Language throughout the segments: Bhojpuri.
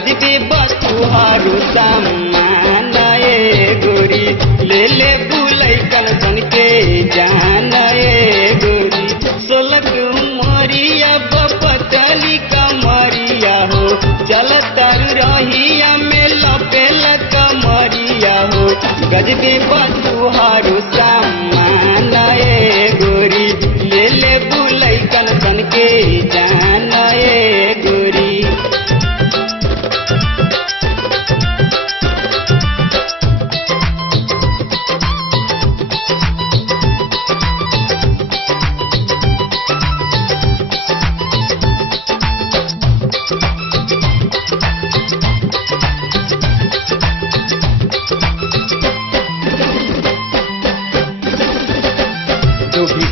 गजबे बतुहारू सामान ए गोरी ले ले बुलाई कन सन के जान ए गोरी। सोलह उमरिया बपतली कमरिया हो चल तर रहिया में लपेल कमरिया हो। गजबे बतुहारू सामान ए गोरी ले ले बुलाई कन सन के जान ए गोरी।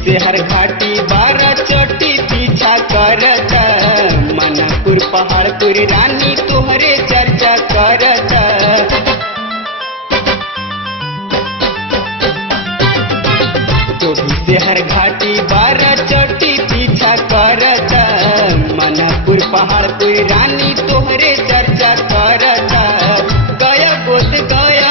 से हर घाटी बारह चोटी पीछा करत मनपुर पहाड़पुर रानी तोहरे चर्चा करत। चोटी से हर घाटी बारह चोटी पीछा करत मनपुर पहाड़पुर रानी तोहरे चर्चा करत। गया बोध गया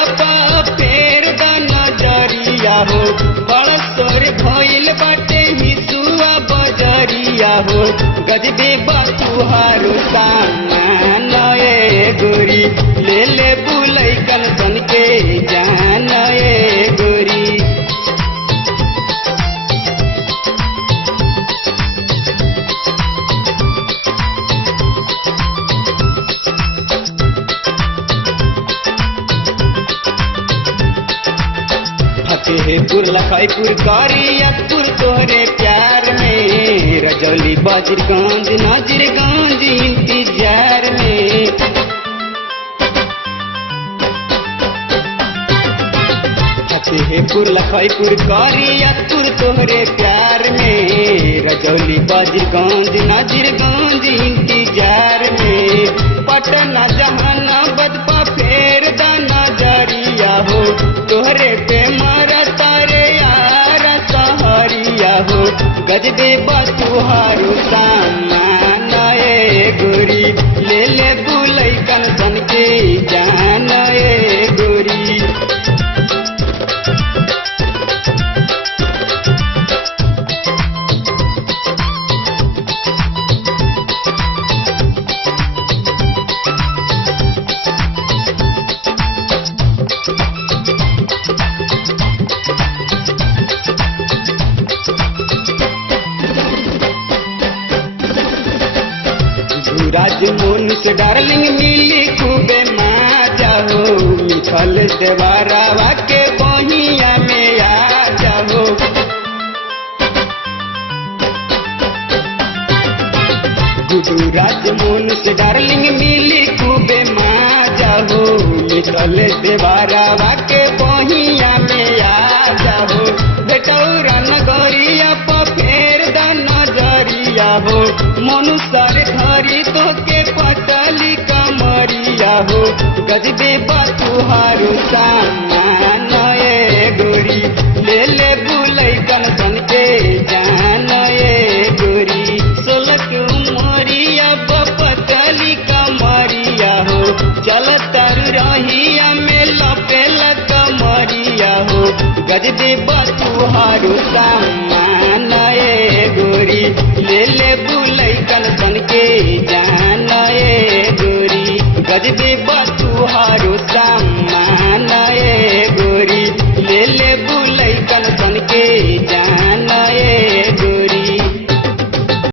फेर द नजरिया हो बड़ सोर भइल बाटे मिसुआ बजरिया हो। गजबे बतुहारू सामान ए गोरी ले ले बुलाई कन सन के जान ए गोरी। फतेहपुर लखाईपुर कारियापुर तोहरे प्यार में रजौली बजरगंज नजरगंज इंतजार में। फतेहपुर लखाईपुर कारियापुर तोहरे प्यार में रजौली बजरगंज नजरगंज इंतजार में। पटना जहानाबाद पा फेर द नजरिया हो तोहरे पे मारा तारे यार सहरिया हो। गजबे बतुहारू सामान ए गोरी ले ले बुलाई कन सन के जान ए गोरी। राजमोहन से डार्लिंग मिली खूबे माजा हो मिथल देवारावा के बहिया में आ जाओ। गुडू राजमोहन से डार्लिंग मिली खूबे माजा हो मिथल देवारावा के बहिया में आ जाओ। बेटौरा नगरिया पर फेर द नजरिया हो मनुष्य धरी तो के पतली कमरिया हो। गजबे बतुहारू सामान ए गोरी ले ले बुलाई कन सन के जान ए गोरी। सोलह उमरिया बपतली कमरिया हो चल तर रहिया में लपेल कमरिया हो। गजबे बतुहारू सामान ए गोरी ले ले बुलाई कन सन के जान ए गोरी। गजबे बतुहारू सामान